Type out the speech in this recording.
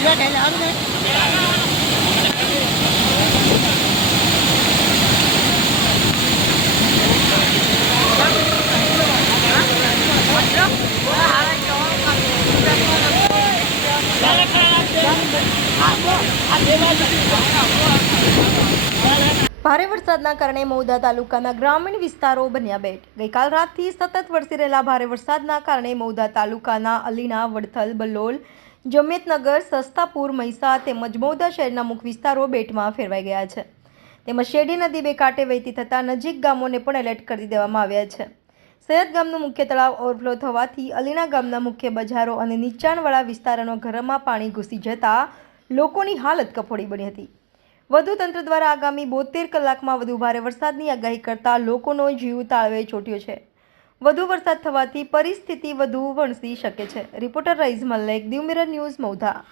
이거 잘 나오네. 아, 뭐, 아, 내 말이 아니야. ભારે વરસાદના કારણે મૌદા તાલુકાના ગ્રામીણ વિસ્તારો બન્યા બેટ. ગઈકાલ રાતથી સતત વરસી રહેલા ભારે વરસાદના કારણે મૌદા તાલુકાના અલીના, વડથલ, બલોલ જમેતનગર સસ્તાપુર, મહીસા તેમજ મૌદા શહેરના મુખ્ય વિસ્તારો બેટમાં ફેરવાઈ ગયા છે. તેમજ શેરડી નદી બે કાંઠે વહેતી થતાં નજીક ગામોને પણ એલર્ટ કરી દેવામાં આવ્યા છે. સૈયદ ગામનું મુખ્ય તળાવ ઓવરફ્લો થવાથી અલીના ગામના મુખ્ય બજારો અને નીચાણવાળા વિસ્તારોના ઘરમાં પાણી ઘૂસી જતા લોકોની હાલત કફોડી બની હતી. વધુ તંત્ર દ્વારા આગામી બોતેર કલાકમાં વધુ ભારે વરસાદની આગાહી કરતા લોકોનો જીવ તાળવે ચોટ્યો છે. વધુ વરસાદ થવાથી પરિસ્થિતિ વધુ વણસી શકે છે. Reporter Raiz Mallek, Diu mirror news Maudha